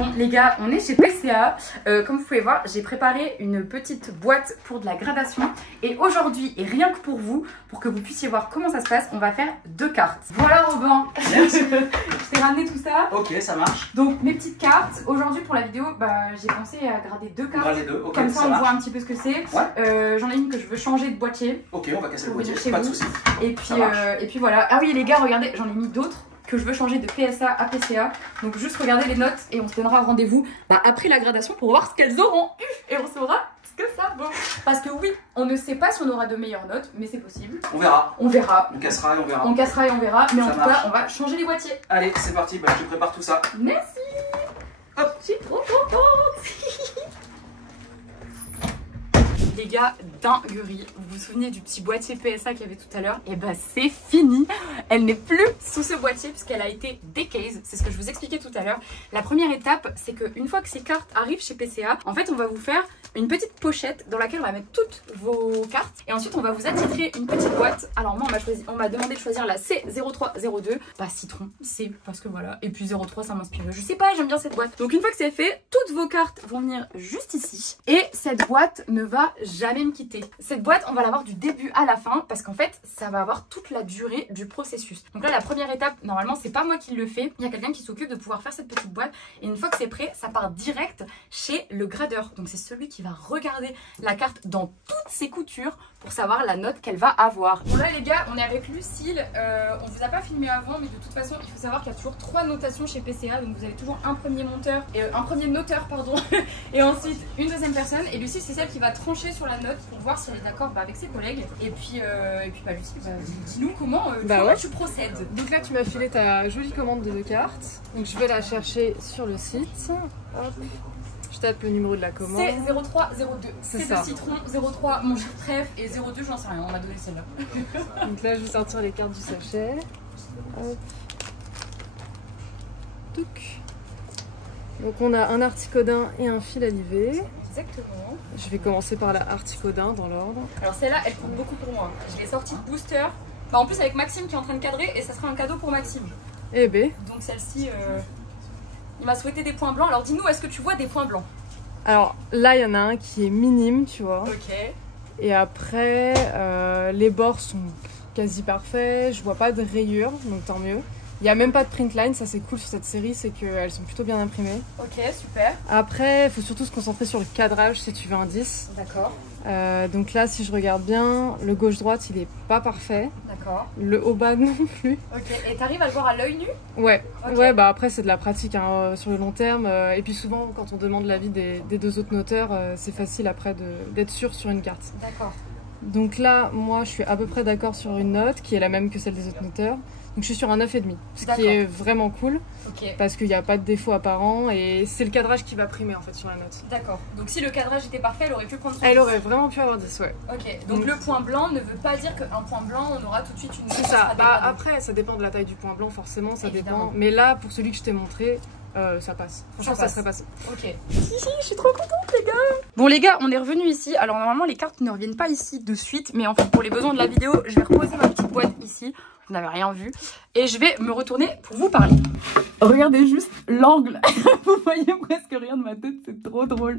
Bon les gars, on est chez PCA. Comme vous pouvez voir, j'ai préparé une petite boîte pour de la gradation. Et aujourd'hui, et rien que pour vous, pour que vous puissiez voir comment ça se passe, on va faire 2 cartes. Voilà Robin, je t'ai ramené tout ça. Ok, ça marche. Donc mes petites cartes, aujourd'hui pour la vidéo, j'ai pensé à grader 2 cartes. Grader 2, ok, comme ça on marche. voit un petit peu ce que c'est. Ouais. J'en ai une que je veux changer de boîtier. Ok, on va casser le boîtier, pas de soucis. Et puis voilà. Ah oui les gars, regardez, j'en ai mis d'autres que je veux changer de PSA à PCA. Donc juste regardez les notes et on se donnera rendez-vous après la gradation pour voir ce qu'elles auront eu. Et on saura ce que ça vaut. Parce que oui, on ne sait pas si on aura de meilleures notes, mais c'est possible. On verra. On verra. On cassera et on verra. On cassera et on verra. Mais ça en tout cas, on va changer les boîtiers. Allez, c'est parti, bah, je te prépare tout ça. Merci. Hop. Je suis trop contente. Les gars, dinguerie. Vous vous souvenez du petit boîtier PSA qu'il y avait tout à l'heure? Et bah c'est fini. Elle n'est plus sous ce boîtier puisqu'elle a été décase. C'est ce que je vous expliquais tout à l'heure. La première étape, c'est qu'une fois que ces cartes arrivent chez PCA, en fait on va vous faire une petite pochette dans laquelle on va mettre toutes vos cartes. Et ensuite on va vous attitrer une petite boîte. Alors moi on m'a demandé de choisir la C0302. Bah citron, c'est parce que voilà. Et puis 03 ça m'inspire. Je sais pas, j'aime bien cette boîte. Donc une fois que c'est fait, toutes vos cartes vont venir juste ici. Et cette boîte ne va jamais me quitter. Cette boîte on va l'avoir du début à la fin parce qu'en fait ça va avoir toute la durée du processus. Donc là la première étape, normalement c'est pas moi qui le fais, il y a quelqu'un qui s'occupe de pouvoir faire cette petite boîte et une fois que c'est prêt ça part direct chez le gradeur. Donc c'est celui qui va regarder la carte dans toutes ses coutures pour savoir la note qu'elle va avoir. Bon là les gars, on est avec Lucille, on vous a pas filmé avant mais de toute façon il faut savoir qu'il y a toujours 3 notations chez PCA. Donc vous avez toujours un premier monteur, un premier noteur pardon et ensuite une deuxième personne. Et Lucille c'est celle qui va trancher sur la note pour voir si elle est d'accord avec ses collègues. Et puis Lucille, dis-nous comment tu procèdes. Donc là tu m'as filé ta jolie commande de 2 cartes. Donc je vais la chercher sur le site. Hop. Je tape le numéro de la commande. C'est 0302. C'est ça. Le citron, 03 mon cher trèfle et 02 j'en sais rien, on m'a donné celle-là. Donc là je vais sortir les cartes du sachet. Hop. Touc. Donc on a un articodin et un fil à liver. Exactement. Je vais commencer par la articodin dans l'ordre. Alors celle-là elle compte beaucoup pour moi. Je l'ai sortie de booster. En plus avec Maxime qui est en train de cadrer et ça sera un cadeau pour Maxime. Eh ben. Donc celle-ci, il m'a souhaité des points blancs. Alors dis-nous, est-ce que tu vois des points blancs? Alors là il y en a un qui est minime, tu vois. Ok. Et après les bords sont quasi parfaits. Je vois pas de rayures, donc tant mieux. Il n'y a même pas de print line, ça c'est cool sur cette série, c'est qu'elles sont plutôt bien imprimées. Ok, super. Après, il faut surtout se concentrer sur le cadrage si tu veux un 10. D'accord. Donc là, si je regarde bien, le gauche-droite, il est pas parfait. D'accord. Le haut-bas non plus. Ok, et t'arrives à le voir à l'œil nu? Ouais. Okay. Ouais, bah après c'est de la pratique hein, sur le long terme. Et puis souvent, quand on demande l'avis des 2 autres noteurs, c'est facile après d'être sûr sur une carte. D'accord. Donc là, moi, je suis à peu près d'accord sur une note qui est la même que celle des autres noteurs. Donc je suis sur un 9,5, ce qui est vraiment cool, parce qu'il n'y a pas de défaut apparent et c'est le cadrage qui va primer en fait sur la note. D'accord, donc si le cadrage était parfait, elle aurait pu prendre son 10. Elle aurait vraiment pu avoir 10, ouais. Ok, donc le point blanc ne veut pas dire qu'un point blanc, on aura tout de suite une note. C'est ça, après ça dépend de la taille du point blanc forcément, ça dépend. Mais là, pour celui que je t'ai montré, ça passe. Franchement, ça serait passé. Ok. Je suis trop contente les gars. Bon les gars, on est revenu ici. Alors normalement les cartes ne reviennent pas ici de suite, mais en fait pour les besoins de la vidéo, je vais reposer ma petite boîte ici. Vous n'avez rien vu. Et je vais me retourner pour vous parler. Regardez juste l'angle. Vous voyez presque rien de ma tête, c'est trop drôle.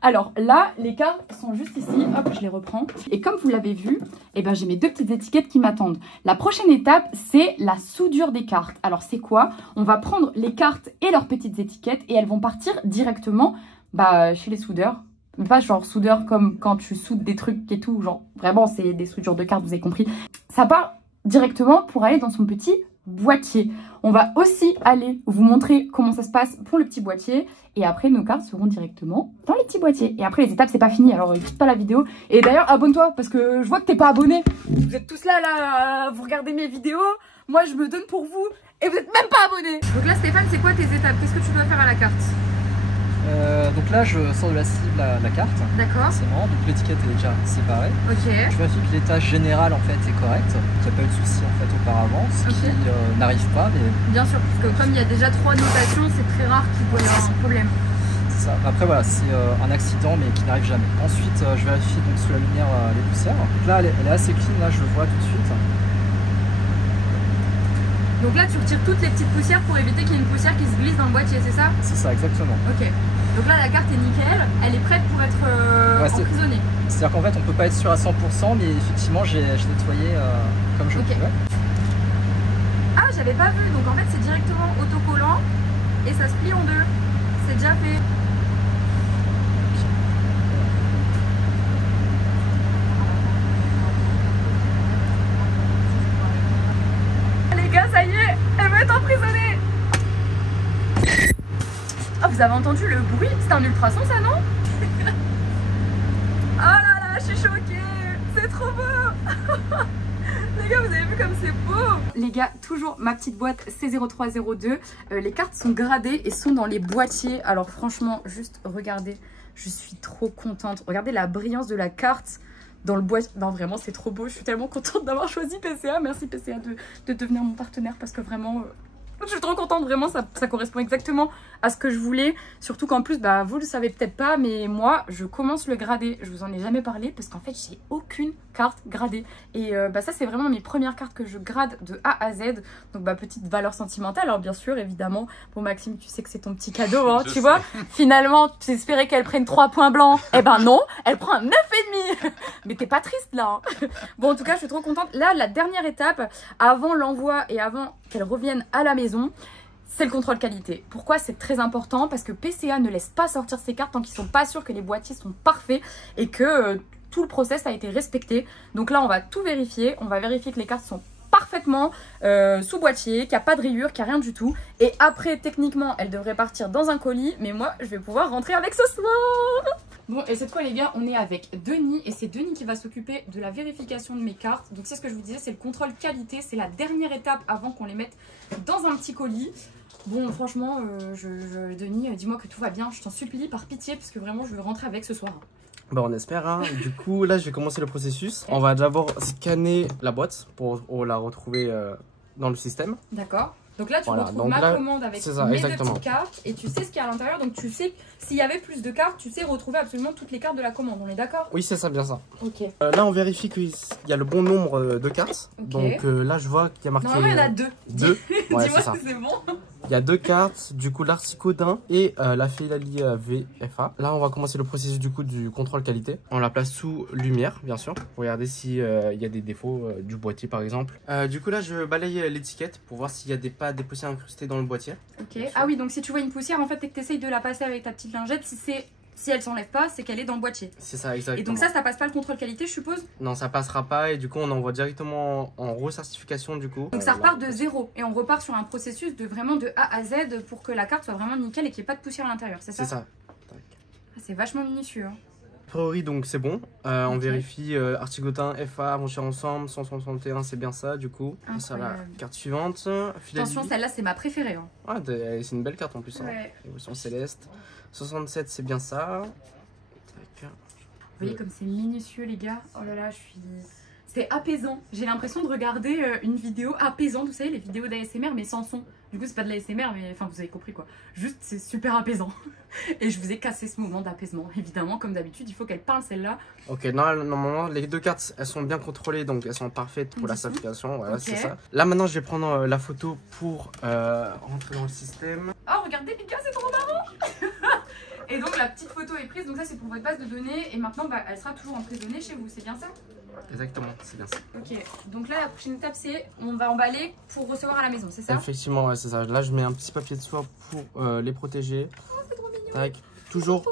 Alors là, les cartes sont juste ici. Hop, je les reprends. Et comme vous l'avez vu, eh ben, j'ai mes 2 petites étiquettes qui m'attendent. La prochaine étape, c'est la soudure des cartes. Alors c'est quoi? On va prendre les cartes et leurs petites étiquettes et elles vont partir directement chez les soudeurs. Mais pas genre soudeur comme quand tu soudes des trucs et tout. Genre vraiment, c'est des soudures de cartes, vous avez compris. Ça part directement pour aller dans son petit boîtier. On va aussi aller vous montrer comment ça se passe pour le petit boîtier et après nos cartes seront directement dans les petits boîtiers. Et après les étapes c'est pas fini, alors quitte pas la vidéo. Et d'ailleurs abonne-toi parce que je vois que t'es pas abonné. Vous êtes tous là, vous regardez mes vidéos, moi je me donne pour vous et vous êtes même pas abonné. Donc là Stéphane, c'est quoi tes étapes? Qu'est-ce que tu dois faire à la carte? Donc là je sors de la cible la carte. D'accord. Forcément, donc l'étiquette est déjà séparée. Ok. Je vérifie que l'état général en fait est correct, qu'il n'y a pas eu de souci en fait auparavant, ce qui n'arrive pas. Mais... Bien sûr, parce que comme il y a déjà 3 notations, c'est très rare qu'il y ait un problème. C'est ça. Après voilà, c'est un accident mais qui n'arrive jamais. Ensuite, je vérifie donc sous la lumière les poussières. Donc là, elle est assez clean, là je le vois tout de suite. Donc là tu retires toutes les petites poussières pour éviter qu'il y ait une poussière qui se glisse dans le boîtier, c'est ça? C'est ça, exactement. Ok. Donc là la carte est nickel, elle est prête pour être emprisonnée. C'est-à-dire qu'en fait on peut pas être sûr à 100%, mais effectivement j'ai nettoyé comme je pouvais. Ah, j'avais pas vu, donc en fait c'est directement autocollant et ça se plie en deux. C'est déjà fait. Les gars, ça y est, elle va être emprisonnée. Ah, vous avez entendu le bruit? C'est un ultrason ça, non? Oh là là, je suis choquée. C'est trop beau. Les gars, vous avez vu comme c'est beau. Les gars, toujours ma petite boîte C0302. Les cartes sont gradées et sont dans les boîtiers. Alors franchement, juste regardez, je suis trop contente. Regardez la brillance de la carte dans le boîtier. Non, vraiment, c'est trop beau. Je suis tellement contente d'avoir choisi PCA. Merci PCA de devenir mon partenaire parce que vraiment... je suis trop contente, vraiment, ça correspond exactement à ce que je voulais. Surtout qu'en plus, bah, vous le savez peut-être pas, mais moi, je commence le gradé. Je vous en ai jamais parlé parce qu'en fait, j'ai aucune carte gradée. Et bah, ça, c'est vraiment mes premières cartes que je grade de A à Z. Donc, bah, petite valeur sentimentale, alors bien sûr, évidemment. Bon, Maxime, tu sais que c'est ton petit cadeau, hein, tu vois. Finalement, tu espérais qu'elle prenne 3 points blancs. Eh ben non, elle prend un 9,5. Mais t'es pas triste, là. Hein. Bon, en tout cas, je suis trop contente. Là, la dernière étape, avant l'envoi et avant qu'elle revienne à la maison, c'est le contrôle qualité. Pourquoi c'est très important? Parce que PCA ne laisse pas sortir ses cartes tant qu'ils sont pas sûrs que les boîtiers sont parfaits et que tout le process a été respecté. Donc là, on va tout vérifier. On va vérifier que les cartes sont parfaitement sous boîtier, qu'il n'y a pas de rayures, qu'il n'y a rien du tout. Et après, techniquement, elles devraient partir dans un colis, mais moi, je vais pouvoir rentrer avec ce soir. Bon, et cette fois, les gars, on est avec Denis, et c'est Denis qui va s'occuper de la vérification de mes cartes. Donc c'est ce que je vous disais, c'est le contrôle qualité, c'est la dernière étape avant qu'on les mette dans un petit colis. Bon, franchement, Denis, dis-moi que tout va bien, je t'en supplie, par pitié, parce que vraiment, je veux rentrer avec ce soir. Bah on espère, hein. Du coup là je vais commencer le processus. On va d'abord scanner la boîte pour la retrouver dans le système. D'accord. Donc là tu retrouves ma commande avec mes deux petites cartes et tu sais ce qu'il y a à l'intérieur. Donc tu sais s'il y avait plus de cartes, tu sais retrouver absolument toutes les cartes de la commande, on est d'accord? Oui c'est ça, bien ça. Ok. Là on vérifie qu'il y a le bon nombre de cartes. Okay. Donc là je vois qu'il y a marqué... Normalement il y en a 2. 2. Ouais, dis-moi si c'est bon. Il y a 2 cartes, du coup l'Articodin et la Philalie VFA. Là on va commencer le processus du coup du contrôle qualité. On la place sous lumière bien sûr. Regardez s'il y a des défauts du boîtier par exemple. Du coup là je balaye l'étiquette pour voir s'il y a pas des poussières incrustées dans le boîtier. Ok. Ah oui, donc si tu vois une poussière en fait et que tu essayes de la passer avec ta petite lingette, si elle s'enlève pas, c'est qu'elle est dans le boîtier. C'est ça, exactement. Et donc ça passe pas le contrôle qualité, je suppose? Non, ça passera pas et du coup on envoie directement en recertification du coup. Donc ça repart de 0 et on repart sur un processus de vraiment de A à Z pour que la carte soit vraiment nickel et qu'il n'y ait pas de poussière à l'intérieur, c'est ça? C'est ça. Ah, c'est vachement minutieux. Hein. A priori donc c'est bon, on vérifie Articodin, FA, Aventure Ensemble, 161 c'est bien ça du coup. C'est la carte suivante. Attention, celle-là c'est ma préférée. Hein. Ah, c'est une belle carte en plus. Ouais. Hein. Évolution céleste. 67 c'est bien ça. Vous voyez comme c'est minutieux les gars. Oh là là, c'est apaisant. J'ai l'impression de regarder une vidéo apaisante, vous savez, les vidéos d'ASMR mais sans son. Du coup c'est pas de l'ASMR mais enfin vous avez compris quoi. Juste c'est super apaisant. Et je vous ai cassé ce moment d'apaisement. Évidemment comme d'habitude il faut qu'elle parle celle-là. Ok, normalement les 2 cartes elles sont bien contrôlées donc elles sont parfaites pour la certification. Voilà, c'est ça. Là maintenant je vais prendre la photo pour rentrer dans le système. Oh regardez les gars, c'est trop marrant. Et donc la petite photo est prise, donc ça c'est pour votre base de données et maintenant bah, elle sera toujours emprisonnée chez vous, c'est bien ça? Exactement, c'est bien ça. Ok, donc là la prochaine étape c'est on va emballer pour recevoir à la maison, c'est ça? Effectivement, ouais, c'est ça. Là je mets un petit papier de soie pour les protéger. Oh c'est trop mignon. Tac. Toujours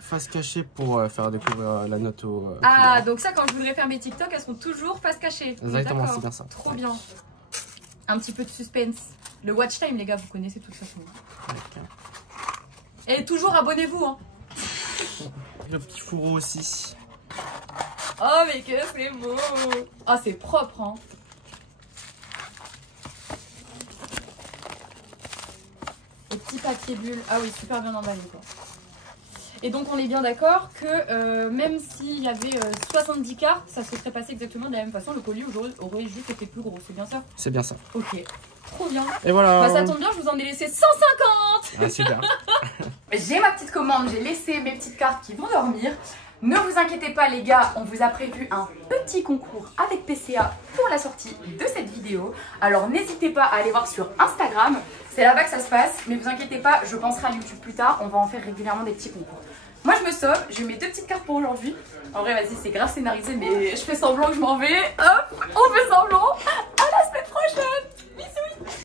face cachée pour faire découvrir la note au... ah donc ça quand je voudrais faire mes TikTok elles sont toujours face cachée. Exactement, c'est bien ça. Trop bien. Un petit peu de suspense. Le watch time les gars, vous connaissez de toute façon. Okay. Et toujours abonnez-vous hein. Le petit fourreau aussi. Oh mais que c'est beau. Ah c'est propre hein. Le petit papier bulle. Ah oui super bien emballé quoi. Et donc on est bien d'accord que même s'il y avait 70 cartes, ça se serait passé exactement de la même façon. Le colis aurait juste été plus gros, c'est bien ça? C'est bien ça. Ok, trop bien. Et voilà. Bah, ça tombe bien, je vous en ai laissé 150. Ah super. J'ai ma petite commande, j'ai laissé mes petites cartes qui vont dormir. Ne vous inquiétez pas les gars, on vous a prévu un petit concours avec PCA pour la sortie de cette vidéo. Alors n'hésitez pas à aller voir sur Instagram, c'est là-bas que ça se passe. Mais vous inquiétez pas, je penserai à YouTube plus tard, on va en faire régulièrement des petits concours. Moi je me sauve, j'ai mes 2 petites cartes pour aujourd'hui. En vrai vas-y c'est grave scénarisé mais je fais semblant que je m'en vais. Hop, on fait semblant.